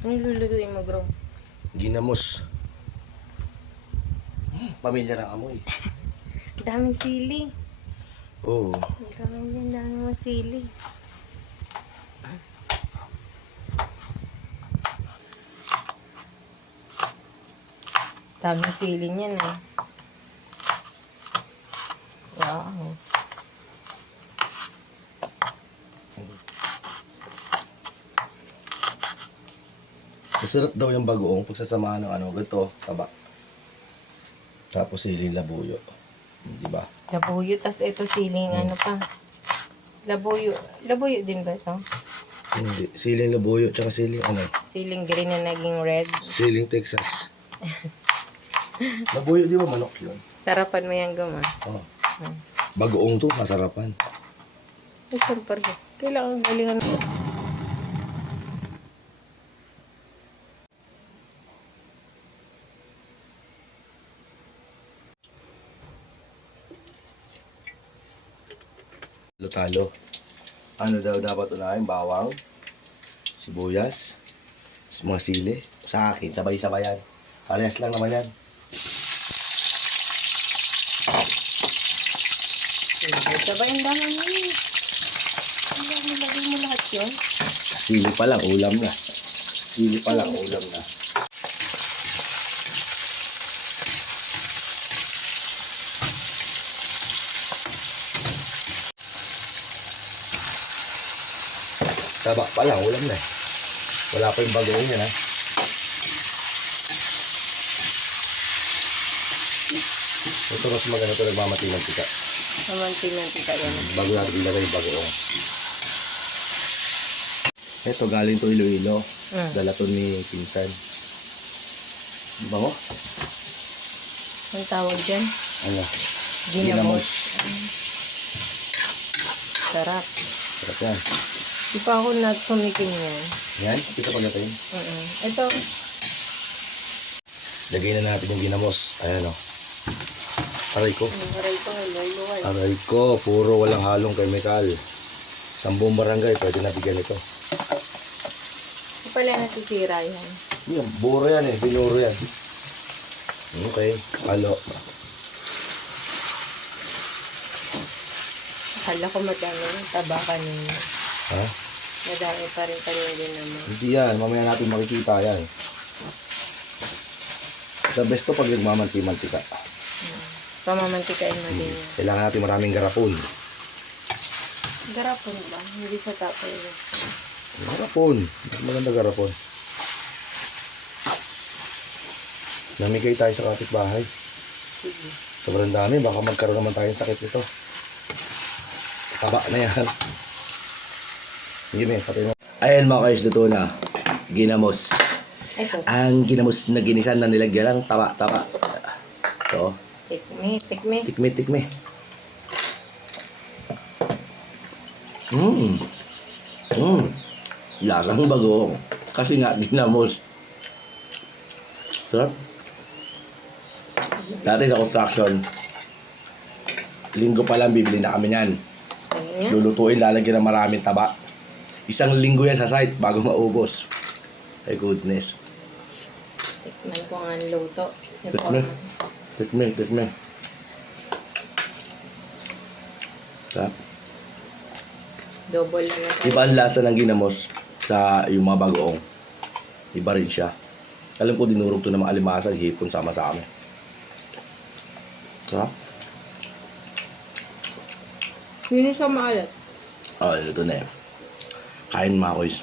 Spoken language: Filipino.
Anong lulutuin mo, Grom? Ginamos. Pamilya ng amoy. Daming sili. Oo. Daming mga sili. Daming sili niyan eh. Wow. Masarap daw yung bagoong pagsasamahan ng ano, ganito, taba. Tapos siling labuyo. Di ba? Labuyo, tas ito siling ano pa. Labuyo. Labuyo din ba ito? Hindi. Siling labuyo, tsaka siling ano? Siling green na naging red. Siling Texas. Labuyo, di ba manok yun? Sarapan mo yan, Grom, ah. Oh. Bagoong to, kasarapan. Ay, siyempre. Kailangan galingan mo. Talo. Ano daw dapat unahin? Bawang, sibuyas, mga sili. Sa akin, sabay-sabayan. Parehas lang naman yan. Sabay ang dami mo eh. Lagay mo lahat yun. Sili pa lang, ulam na. Sili pa lang, ulam na. Taba pa lang, ulam na. Wala pa yung bagoong yan, ha. Ito mas maganda ito, nagmamati-mantika. Mamanti-mantika yan. Bago natin ilagay yung bagoong. Ito, galing to Iloilo. Dala to ni Pinsan. Bango? Ang tawag dyan? Ano? Ginamos. Sarap. Sarap yan. Di pa ako natumikin yan. Yan, dito pa natin. Ito. Lagay na natin yung ginamos. Ayan o. Aray ko. Aray ko, luway-luway. Aray ko, puro walang halong chemical. Sambong barangay, pwede na bigyan ito. Hindi pala nasisira yan. Yan, buro yan eh, binuro yan. Okay, halo. Akala ko madami yung taba kanina. Ha? Madami pa rin kanina din naman. Hindi yan, mamaya natin makikita yan. The best to pag nagmamanti-mantika. Pamamantikain mo din yan. Kailangan natin maraming garapon. Garapon ba? Hindi sa tapoy. Garapon. Mas maganda garapon. Namigay tayo sa kapitbahay. Sobrang dami. Baka magkaroon naman tayo ng sakit nito. Taba na yan. Sige, may patay mo. Ayan mga guys, luto na. Ginamos. Ay, so. Ang ginamos na ginisan na nilagyan ng taba-taba. Ito. Tikme, tikme. Tikme. Lasang bagoong. Kasi nga, ginamos. Sarap. Dati sa construction, linggo pa lang bibili na kami yan. Lulutuin, lalagyan ng maraming taba. Isang linggo yan sa site bago maubos. Ay goodness. Tikman ko nga ang luto. Tikme. Sarap. Double na sa... Iba ang lasa ng ginamos sa yung mga bagoong. Iba rin siya. Alam ko dinurog to ng mga alimasag, hipon sama-sama. Sarap. Hindi siya maalat. Oh, ito na yan. Kain mga koys.